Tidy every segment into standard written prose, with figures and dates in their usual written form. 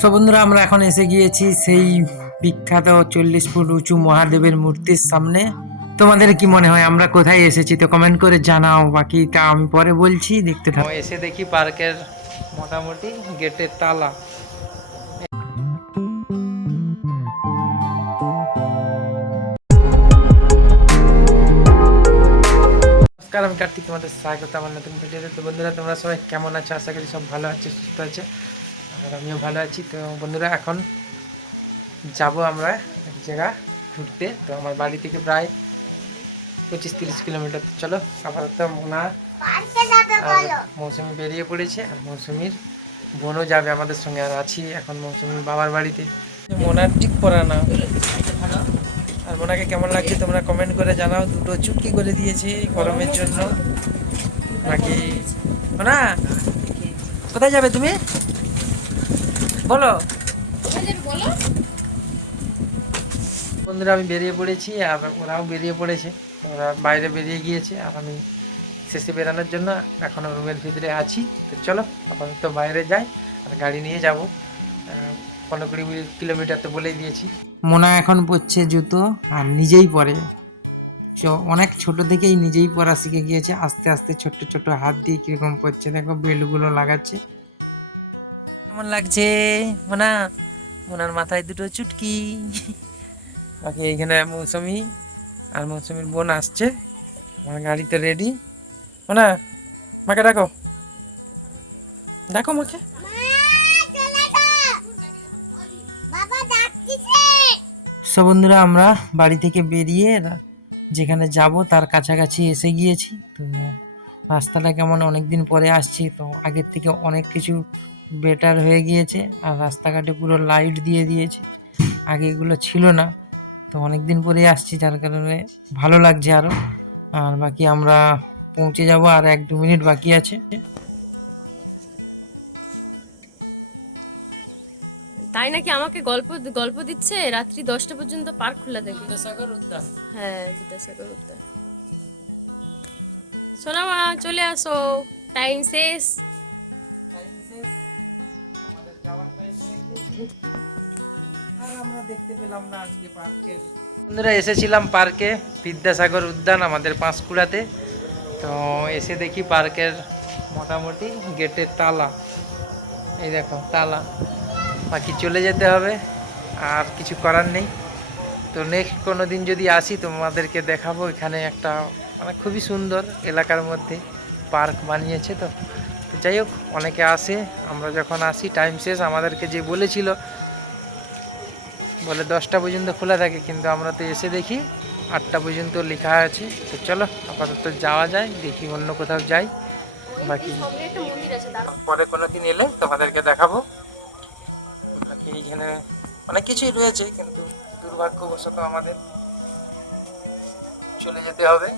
So বন্ধুরা, আমরা এখন এসে গিয়েছি সেই বিখ্যাত 40 ফুট উঁচু মহাদেবের মূর্তির সামনে। তোমাদের কি মনে হয় আমরা কোথায় এসেছি? তো কমেন্ট করে জানাও, বাকিটা আমি পরে বলছি, দেখতে থাকো। এসে দেখি পার্কের মোটামুটি গেটের তালা। নমস্কার, আমি কার্তিক, তোমাদের স্বাগত আমার নতুন ভিডিওতে। তো বন্ধুরা, তোমরা সবাই কেমন আছো? আশা করি সব ভালো আছে, সুস্থ আছে, আর আমিও ভালো আছি। তো বন্ধুরা, এখন যাব আমরা এক জায়গা ঘুরতে। তো আমার বাড়ি থেকে প্রায় 25-30 কিলোমিটার। চলো, আপাতত মোনা আর মৌসুমি বেরিয়ে পড়েছে, আর মৌসুমির বোনও যাবে আমাদের সঙ্গে। আর আছি এখন মৌসুমির বাবার বাড়িতে। মোনার ঠিক পড়া না, আর মোনাকে কেমন লাগছে তোমরা কমেন্ট করে জানাও। দুটো চুটকি করে দিয়েছে গরমের জন্য। নাকি মোনা, কোথায় যাবে তুমি? বলো বন্ধুরা, আমি বেরিয়ে পড়েছি আর ওরাও বেরিয়ে পড়েছে। ওরা বাইরে বেরিয়ে গিয়েছে আর আমি শেষে বেরানোর জন্য এখনও রুমের ভিতরে আছি। তো চলো আপাতত বাইরে যাই, আর গাড়ি নিয়ে যাব 15-20 কিলোমিটার তো বলেই দিয়েছি। মোনা এখন পরছে জুতো, আর নিজেই পরে। অনেক ছোট থেকেই নিজেই পরা শিখে গিয়েছে। আস্তে আস্তে ছোট্ট ছোট হাত দিয়ে কিরকম পরছে দেখো, বেলগুলো লাগাচ্ছে। কেমন লাগছে মোনা? মোনার মাথায় দুটো চুটকি। বাকি এইখানে মৌসুমি আর মৌসুমির বোন আসছে। আমার গাড়িতে রেডি। মোনা, মাকে ডাকো, ডাকো মাকে। সব বন্ধুরা, আমরা বাড়ি থেকে বেরিয়ে যেখানে যাব তার কাছাকাছি এসে গিয়েছি। তো রাস্তাটা কেমন, অনেকদিন পরে আসছি তো আগের থেকে অনেক কিছু বেটার হয়ে গিয়েছে। আর রাস্তাঘাটে পুরো লাইট দিয়ে দিয়েছে, আগে এগুলো ছিল না। তো অনেকদিন পরে আসছি, যার কারণে ভালো লাগছে আরও। আর বাকি আমরা পৌঁছে যাব, আর 1-2 মিনিট বাকি আছে। তাই নাকি? আমাকে গল্প গল্প দিচ্ছে রাত্রি 10টা পর্যন্ত পার্ক খোলা থাকে। বিদ্যাসাগর উদ্যান। হ্যাঁ, বিদ্যাসাগর উদ্যান। সোনা মা, চলে আসো, টাইম শেষ। আর আমরা দেখতে পেলাম না আজকে পার্কের। বন্ধুরা, এসেছিলাম পার্কে বিদ্যাসাগর উদ্যান আমাদের পাঁশকুড়াতে। তো এসে দেখি পার্কের মোটামুটি গেটের তালা। এই দেখো তালা, বাকি চলে যেতে হবে, আর কিছু করার নেই। তো নেক্সট কোনো দিন যদি আসি তোমাদেরকে দেখাবো। এখানে একটা মানে খুবই সুন্দর এলাকার মধ্যে পার্ক বানিয়েছে। তো যাই হোক, অনেকে আসে, আমরা যখন আসি টাইম শেষ। আমাদেরকে যে বলেছিল, বলে 10টা পর্যন্ত খোলা থাকে, কিন্তু আমরা তো এসে দেখি 8টা পর্যন্ত লেখা আছে। তো চলো আপাতত যাওয়া যায়, দেখি অন্য কোথাও যাই। বাকি পরে কোনো দিন এলে তোমাদেরকে দেখাবো। বাকি এইখানে অনেক কিছুই রয়েছে, কিন্তু দুর্ভাগ্যবশত আমাদের চলে যেতে হবে।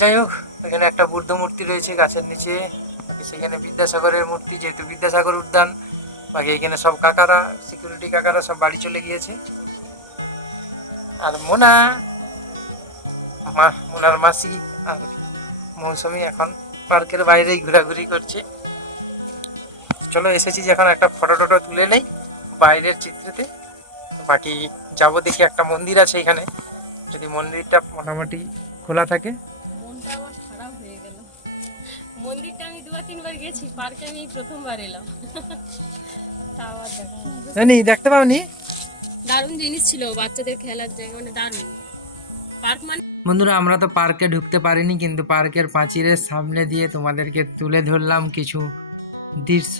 যাই হোক, এখানে একটা বুদ্ধ মূর্তি রয়েছে গাছের নিচে। বাকি সেখানে বিদ্যাসাগরের মূর্তি, যেহেতু বিদ্যাসাগর উদ্যান। বাকি এখানে সব কাকারা, সিকিউরিটি কাকারা সব বাড়ি চলে গিয়েছে। আর মোনার মাসি আর মৌসুমি এখন পার্কের বাইরেই ঘোরাঘুরি করছে। চলো, এসেছি যখন একটা ফটো টটো তুলে নেই বাইরের চিত্রতে। বাকি যাবো, দেখি একটা মন্দির আছে এখানে, যদি মন্দিরটা মোটামুটি খোলা থাকে। মনটা আমার খারাপ হয়ে গেল। মন্দিরটা আমি 2-3 বার গেছি, পার্কে আমি প্রথমবার এলাম। তাও আর দেখা দেখতে পাওনি? দারুণ জিনিস ছিল, বাচ্চাদের খেলার জায়গা, মানে দারুণ পার্ক। মানে বন্ধুরা, আমরা তো পার্কে ঢুকতে পারিনি, কিন্তু পার্কের পাঁচিলের সামনে দিয়ে তোমাদেরকে তুলে ধরলাম কিছু দৃশ্য।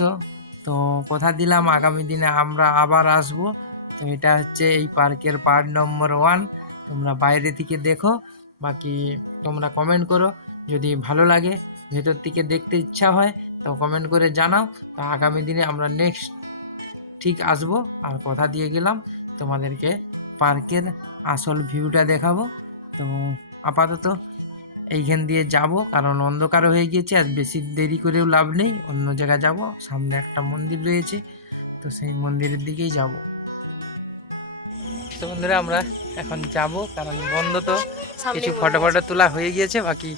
তো কথা দিলাম আগামী দিনে আমরা আবার আসব। তো এটা হচ্ছে এই পার্কের পার্ট নম্বর 1। তোমরা বাইরে থেকে দেখো, বাকি তোমরা কমেন্ট করো। যদি ভালো লাগে, ভেতর থেকে দেখতে ইচ্ছা হয়, তো কমেন্ট করে জানাও। তো আগামী দিনে আমরা নেক্সট ঠিক আসবো, আর কথা দিয়ে গেলাম তোমাদেরকে পার্কের আসল ভিউটা দেখাবো। তো আপাতত এইখান দিয়ে যাব, কারণ অন্ধকার হয়ে গিয়েছে, আর বেশি দেরি করেও লাভ নেই। অন্য জায়গায় যাব, সামনে একটা মন্দির রয়েছে, তো সেই মন্দিরের দিকেই যাব। তো বন্ধুরা, আমরা এখন যাব, কারণ বন্ধ। তো কিছু ফটো তোলা হয়ে গিয়েছে, বাকি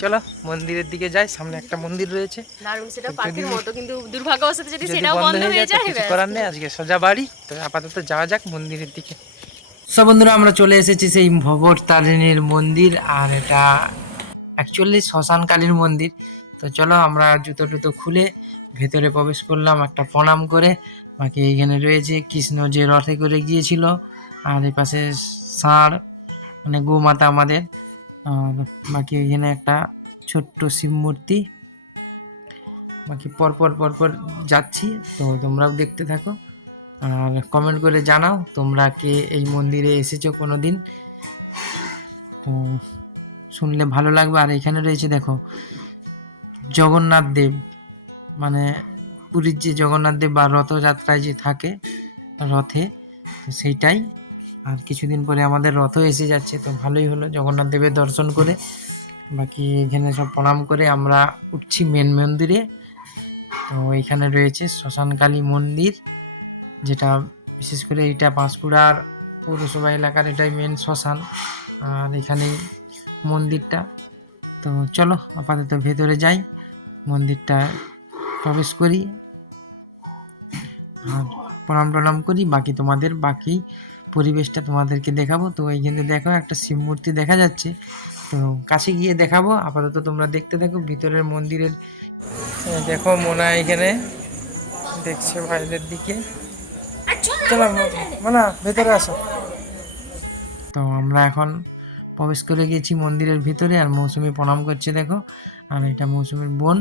চলো মন্দিরের দিকে যাই, সামনে একটা মন্দির রয়েছে। দারুণ, সেটা যদি- পার্কের মতো, কিন্তু দুর্ভাগ্যবশত যদি যদি সেটাও বন্ধ বন্ধ হয়ে হয়ে যায় তো যায়, কিছু ব্যাস। করার নেই, আজকে সোজা বাড়ি। তো আপাতত যাওয়া যাক মন্দিরের দিকে। সব বন্ধুরা আমরা চলে এসেছি সেই ভবর তারিণীর মন্দির, আর এটা অ্যাকচুয়ালি শ্মশান কালীর মন্দির। তো চলো আমরা জুতো টুতো খুলে ভেতরে প্রবেশ করলাম একটা প্রণাম করে। বাকি এইখানে রয়েছে কৃষ্ণ যে রথে করে গিয়েছিল, আর এই পাশে ষাঁড় মানে গোমাতা আমাদের। আর বাকি এখানে একটা ছোট্ট শিব মূর্তি। বাকি পরপর পরপর যাচ্ছি, তো তোমরাও দেখতে থাকো আর কমেন্ট করে জানাও তোমরা কে এই মন্দিরে এসেছো কোনো দিন। তো শুনলে ভালো লাগবে। আর এখানে রয়েছে দেখো জগন্নাথ দেব, মানে পুরীর যে জগন্নাথ দেব বা রথযাত্রায় যে থাকে রথে, তো সেইটাই। আর কিছুদিন পরে আমাদের রথও এসে যাচ্ছে, তো ভালোই হলো জগন্নাথ দেবের দর্শন করে। বাকি এখানে সব প্রণাম করে আমরা উঠছি মেন মন্দিরে। তো এখানে রয়েছে শ্মশানকালী মন্দির, যেটা বিশেষ করে এইটা পাঁশকুড়ার পৌরসভা এলাকার এটাই মেন শ্মশান, আর এখানেই মন্দিরটা। তো চলো আপাতত ভেতরে যাই, মন্দিরটা প্রবেশ করি আর প্রণাম টনাম করি। বাকি তোমাদের বাকি পরিবেশটা তোমাদেরকে দেখাবো। তো এইখানে দেখো একটা শিব মূর্তি দেখা যাচ্ছে, তো কাছে গিয়ে দেখাবো। আপাতত তোমরা দেখতে থাকো ভিতরের মন্দিরের। দেখো মোনা এখানে দেখছে বাইরের দিকে। চলো মোনা ভেতরে আসো। তো আমরা এখন প্রবেশ করে গেছি মন্দিরের ভিতরে, আর মৌসুমি প্রণাম করছে দেখো। আর এটা মৌসুমির বোন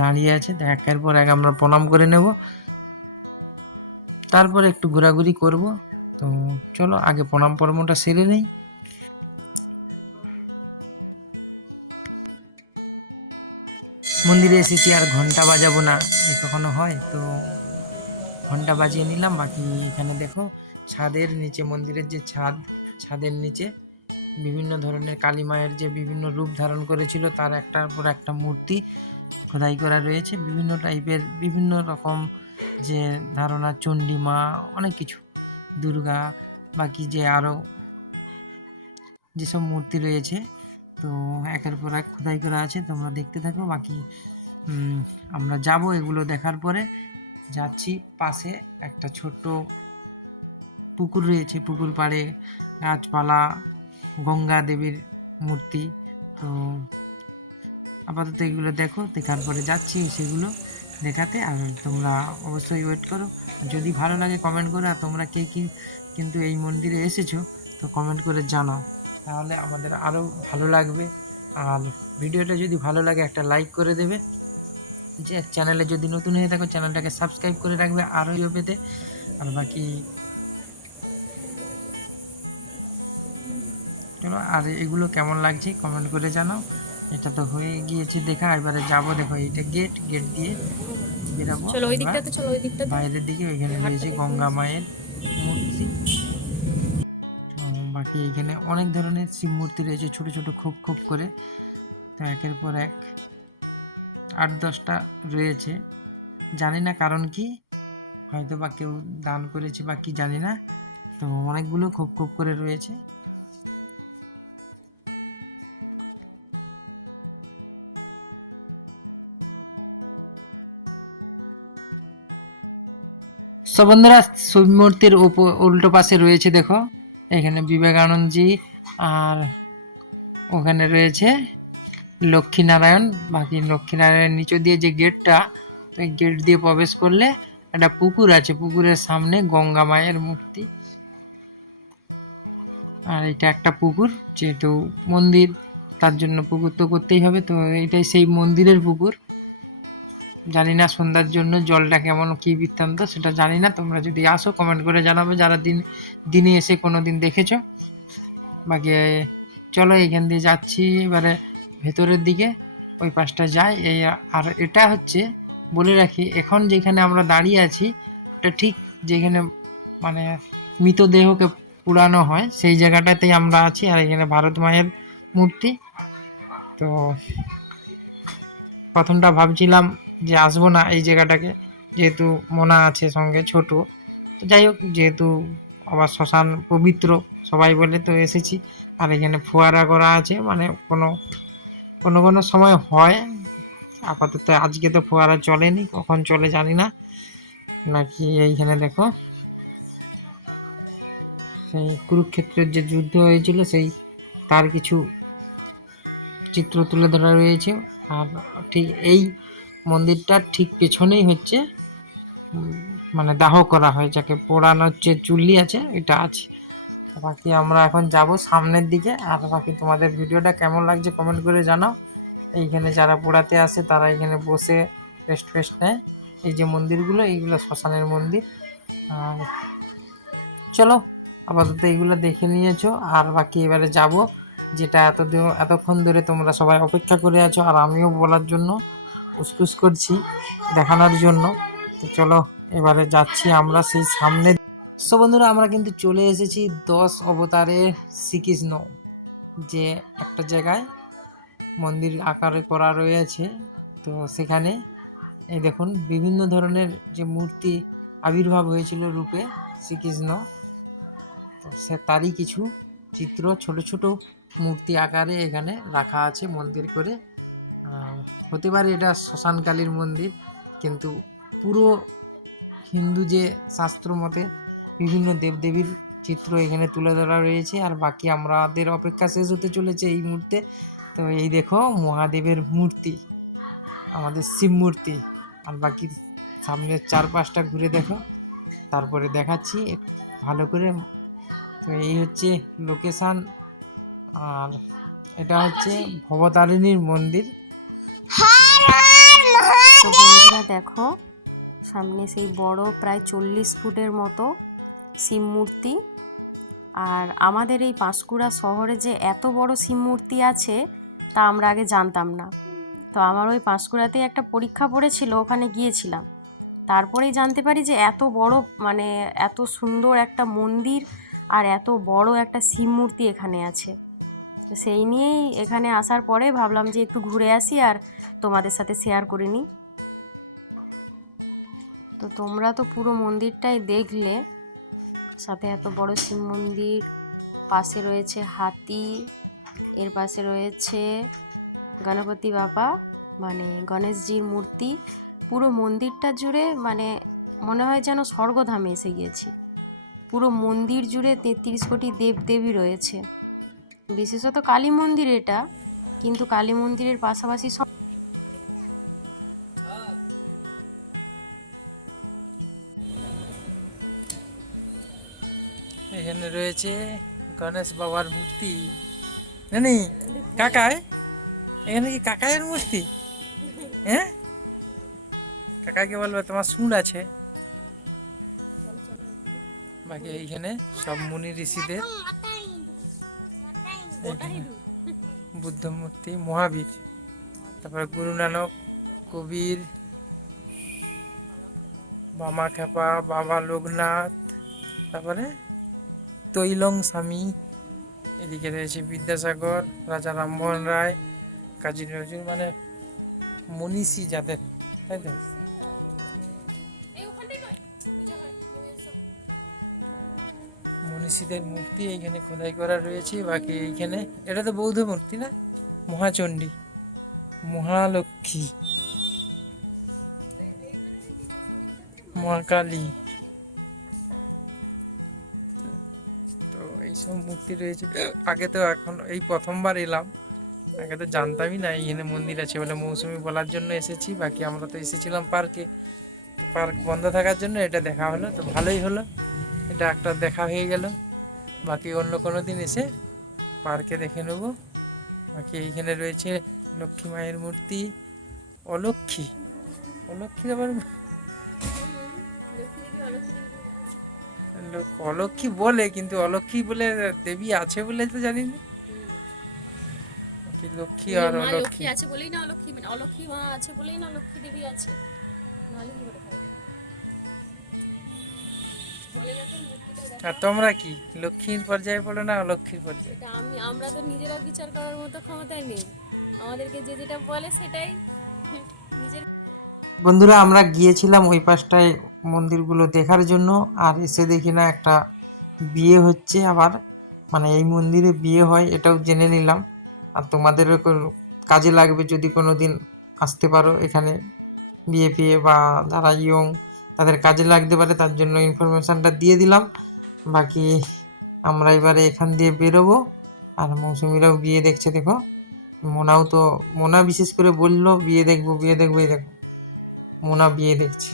দাঁড়িয়ে আছে, তো একের পর এক আমরা প্রণাম করে নেব, তারপরে একটু ঘোরাঘুরি করব। তো চলো আগে প্রণাম পর্বটা সেরে নেই। মন্দিরে এসেছি আর ঘন্টা বাজাবো না, এ কখনো হয়? তো ঘন্টা বাজিয়ে নিলাম। বাকি এখানে দেখো ছাদের নিচে, মন্দিরের যে ছাদ, ছাদের নিচে বিভিন্ন ধরনের কালী মায়ের যে বিভিন্ন রূপ ধারণ করেছিল তার একটার পর একটা মূর্তি খোদাই করা রয়েছে, বিভিন্ন টাইপের বিভিন্ন রকম যে ধারণা, চণ্ডী মা, অনেক কিছু, দুর্গা, বাকি যে আরও যেসব মূর্তি রয়েছে, তো একের পর এক খোদাই করা আছে, তোমরা দেখতে থাকো। বাকি আমরা যাব, এগুলো দেখার পরে যাচ্ছি পাশে একটা ছোট্ট পুকুর রয়েছে, পুকুর পাড়ে গাছপালা, গঙ্গা দেবীর মূর্তি। তো আপাতত এগুলো দেখো, দেখার পরে যাচ্ছি সেগুলো দেখাতে। আর তোমরা অবশ্যই ওয়েট করো, যদি ভালো লাগে কমেন্ট করো। আর তোমরা কে কি কিন্তু এই মন্দিরে এসেছো তো কমেন্ট করে জানাও, তাহলে আমাদের আরও ভালো লাগবে। আর ভিডিওটা যদি ভালো লাগে একটা লাইক করে দেবে, যে চ্যানেলে যদি নতুন হয়ে থাকো চ্যানেলটাকে সাবস্ক্রাইব করে রাখবে আরও ভিডিও পেতে। আর বাকি চলো, আর এগুলো কেমন লাগছে কমেন্ট করে জানাও। এটা তো হয়ে গিয়েছে দেখা, এবারে যাবো। দেখো এইটা গেট, গেট দিয়ে বেরাবো চলো ওই আমরা দিকটাতে, চলো ওই দিকটাতে। বাইরের দিকে। ওইখানে রয়েছে গঙ্গা মায়ের মূর্তি। তো বাকি এইখানে অনেক ধরনের শিব মূর্তি রয়েছে, ছোট ছোট খোপ খোপ করে। তো একের পর এক 8-10টা রয়েছে, জানি না কারণ কি, হয়তো বা কেউ দান করেছে বা কি জানি না। তো অনেকগুলো খোপ খোপ করে রয়েছে। সব বন্ধুরা শিব মূর্তির উল্টো পাশে রয়েছে দেখো, এখানে বিবেকানন্দজি, আর ওখানে রয়েছে লক্ষ্মীনারায়ণ। বাকি লক্ষ্মীনারায়ণের নিচে দিয়ে যে গেটটা, ওই গেট দিয়ে প্রবেশ করলে একটা পুকুর আছে, পুকুরের সামনে গঙ্গা মায়ের মূর্তি। আর এটা একটা পুকুর, যেহেতু মন্দির তার জন্য পুকুর তো করতেই হবে। তো এটাই সেই মন্দিরের পুকুর। জানি না সন্ধ্যার জন্য জলটা কেমন, কি বৃত্তান্ত সেটা জানি না। তোমরা যদি আসো কমেন্ট করে জানাবে, যারা দিনে এসে কোনো দিন দেখেছো। বাকি চলো এইখান দিয়ে যাচ্ছি এবারে ভেতরের দিকে, ওই পাশটা যাই। এই আর এটা হচ্ছে বলে রাখি, এখন যেখানে আমরা দাঁড়িয়ে আছি এটা ঠিক যেখানে মানে মৃতদেহকে পুড়ানো হয় সেই জায়গাটাতেই আমরা আছি। আর এখানে ভারত মায়ের মূর্তি। তো প্রথমটা ভাবছিলাম যে আসবো না এই জায়গাটাকে, যেহেতু মোনা আছে সঙ্গে ছোট। তো যাই হোক, যেহেতু আবার শ্মশান পবিত্র সবাই বলে, তো এসেছি। আর এখানে ফোয়ারা করা আছে, মানে কোনো কোনো কোনো সময় হয়, আপাতত আজকে তো ফোয়ারা চলেনি, কখন চলে জানি না। নাকি এইখানে দেখো সেই কুরুক্ষেত্রের যে যুদ্ধ হয়েছিল সেই তার কিছু চিত্র তুলে ধরা রয়েছে। আর ঠিক এই মন্দিরটার ঠিক পেছনেই হচ্ছে মানে দাহ করা হয়, যাকে পোড়ানোর যে চুল্লি আছে এটা আছে। বাকি আমরা এখন যাব সামনের দিকে। আর বাকি তোমাদের ভিডিওটা কেমন লাগছে কমেন্ট করে জানাও। এইখানে যারা পোড়াতে আসে তারা এখানে বসে রেস্ট ফেস্ট নেয়। এই যে মন্দিরগুলো, এইগুলো শ্মশানের মন্দির। আর চলো আপাতত এইগুলো দেখে নিয়েছো, আর বাকি এবারে যাব যেটা এতক্ষণ ধরে তোমরা সবাই অপেক্ষা করে আছো, আর আমিও বলার জন্য উসকুস করছি দেখানোর জন্য। তো চলো এবারে যাচ্ছি আমরা সেই সামনে। সো বন্ধুরা, আমরা কিন্তু চলে এসেছি 10 অবতারের শ্রীকৃষ্ণ যে একটা জায়গায় মন্দির আকারে করা রয়েছে। তো সেখানে এই দেখুন বিভিন্ন ধরনের যে মূর্তি আবির্ভাব হয়েছিল রূপে শ্রীকৃষ্ণ, তো সে তারই কিছু চিত্র ছোট ছোট মূর্তি আকারে এখানে রাখা আছে মন্দির করে। হতে পারে এটা শ্মশানকালীর মন্দির, কিন্তু পুরো হিন্দু যে শাস্ত্র মতে বিভিন্ন দেবদেবীর চিত্র এখানে তুলে ধরা রয়েছে। আর বাকি আমাদের অপেক্ষা শেষ হতে চলেছে এই মুহূর্তে। তো এই দেখো মহাদেবের মূর্তি, আমাদের শিব মূর্তি। আর বাকি সামনের চারপাশটা ঘুরে দেখো, তারপরে দেখাচ্ছি ভালো করে। তো এই হচ্ছে লোকেশান, আর এটা হচ্ছে ভবতারিণীর মন্দির। তো বন্ধুরা দেখো, সামনে সেই বড় প্রায় 40 ফুটের মতো শিব মূর্তি। আর আমাদের এই পাঁশকুড়া শহরে যে এত বড় শিব মূর্তি আছে তা আমরা আগে জানতাম না। তো আমার ওই পাঁশকুড়াতে একটা পরীক্ষা পড়েছিল, ওখানে গিয়েছিলাম, তারপরেই জানতে পারি যে এত বড় মানে এত সুন্দর একটা মন্দির আর এত বড় একটা শিব মূর্তি এখানে আছে। তো সেই নিয়েই এখানে আসার পরে ভাবলাম যে একটু ঘুরে আসি আর তোমাদের সাথে শেয়ার করে নিই। তো তোমরা তো পুরো মন্দিরটাই দেখলে, সাথে এত বড় শিব মন্দির, পাশে রয়েছে হাতি, এর পাশে রয়েছে গণপতি বাবা মানে গণেশজির মূর্তি। পুরো মন্দিরটা জুড়ে মানে মনে হয় যেন স্বর্গধামে এসে গিয়েছি। পুরো মন্দির জুড়ে 33 কোটি দেবদেবী রয়েছে। বিশেষত কালী মন্দির এটা, কিন্তু কালী মন্দিরের পাশাপাশি এখানে রয়েছে গণেশ বাবার মূর্তি। জানি কাকায়, এখানে কি কাকায়ের মূর্তি? হ্যাঁ, কাকাকে বলবে তোমার সুর আছে। বাকি এইখানে সব মুনি ঋষিদের, এইখানে বুদ্ধ মূর্তি, মহাবীর, তারপরে গুরু নানক, কবির, বামা খেপা, বাবা লোকনাথ, তারপরে তৈলং স্বামী। এদিকে রয়েছে বিদ্যাসাগর, রাজা রামমোহন রায়, কাজী নজরুল, মানে মনীষী যাদের, তাই তো। মনীষীদের মূর্তি এইখানে খোদাই করা রয়েছে। বাকি এইখানে এটা তো বৌদ্ধ মূর্তি না, মহাচণ্ডী, মহালক্ষ্মী, মহাকালী, তো এইসব মূর্তি রয়েছে। আগে তো, এখন এই প্রথমবার এলাম, আগে তো জানতামই না এখানে মন্দির আছে বলে। মৌসুমি বলার জন্য এসেছি, বাকি আমরা তো এসেছিলাম পার্কে, তো পার্ক বন্ধ থাকার জন্য এটা দেখা হলো, তো ভালোই হলো, এটা একটা দেখা হয়ে গেল। বাকি অন্য কোনো দিন এসে পার্কে দেখে নেব। বাকি এইখানে রয়েছে লক্ষ্মী মায়ের মূর্তি, অলক্ষ্মী, অলক্ষ্মীর আবার অলক্ষ্মী বলে, কিন্তু অলক্ষ্মী বলে দেবী আছে বলে তো জানি না। লক্ষ্মী আর অলক্ষ্মী আছে বলেই না অলক্ষ্মী, মানে অলক্ষ্মী মা আছে বলেই না লক্ষ্মী দেবী আছে, নাহলে কি করে হয়? আর তোমরা কি লক্ষ্মীর পর্যায়ে পড়ো না অলক্ষ্মীর পর্যায়ে? এটা আমরা তো নিজেরা বিচার করার মতো ক্ষমতাই নেই, আমাদেরকে যে যেটা বলে সেটাই নিজের। বন্ধুরা, আমরা গিয়েছিলাম ওই পাশটায় মন্দিরগুলো দেখার জন্য, আর এসে দেখি না একটা বিয়ে হচ্ছে আবার, মানে এই মন্দিরে বিয়ে হয় এটাও জেনে নিলাম। আর তোমাদেরও কাজে লাগবে যদি কোনো দিন আসতে পারো এখানে, বিয়ে ফিয়ে বা যারা ইয়ং তাদের কাজে লাগতে পারে, তার জন্য ইনফরমেশানটা দিয়ে দিলাম। বাকি আমরা এবারে এখান দিয়ে বেরোবো। আর মৌসুমিরাও বিয়ে দেখছে, দেখো মোনা বিশেষ করে বললো বিয়ে দেখবো বিয়ে দেখবো, এই দেখো মোনা বিয়ে দেখছে,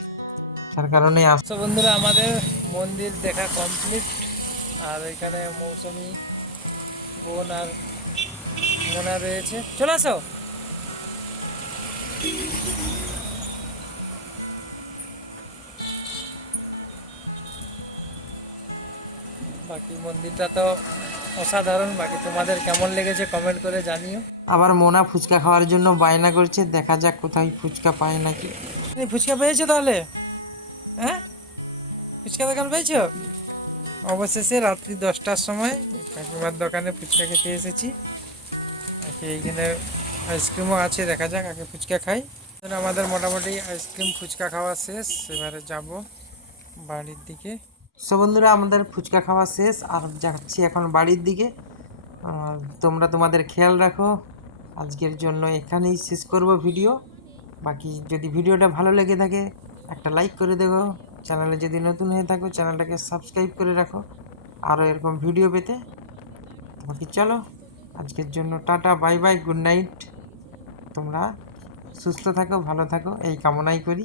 তার কারণে আসছো। বন্ধুরা আমাদের মন্দির দেখা কমপ্লিট, আর এখানে মৌসুমি বোন আর মোনা রয়েছে, চলে আসো। বাকি মন্দিরটা তো অসাধারণ, বাকি তোমাদের কেমন লেগেছে কমেন্ট করে জানিও। আবার মোনা ফুচকা খাওয়ার জন্য বায়না করছে, দেখা যাক কোথায় ফুচকা পায় নাকি। ফুচকা পেয়েছো তাহলে? হ্যাঁ, ফুচকা দোকান পেয়েছো? অবশেষে রাত্রি 10টার সময় কাকিমার দোকানে ফুচকা খেতে এসেছি। এইখানে আইসক্রিমও আছে, দেখা যাক আগে ফুচকা খাই। আমাদের মোটামুটি আইসক্রিম ফুচকা খাওয়া শেষ, এবারে যাব বাড়ির দিকে। সো বন্ধুরা আমাদের ফুচকা খাওয়া শেষ, আর যাচ্ছি এখন বাড়ির দিকে। তোমরা তোমাদের খেয়াল রাখো, আজকের জন্য এখানেই শেষ করব ভিডিও। বাকি যদি ভিডিওটা ভালো লেগে থাকে একটা লাইক করে দেবো, চ্যানেলে যদি নতুন হয়ে থাকো চ্যানেলটাকে সাবস্ক্রাইব করে রাখো আরও এরকম ভিডিও পেতে। বাকি চলো আজকের জন্য tata, bye bye, good night. তোমরা সুস্থ থাকো, ভালো থাকো এই কামনাই করি।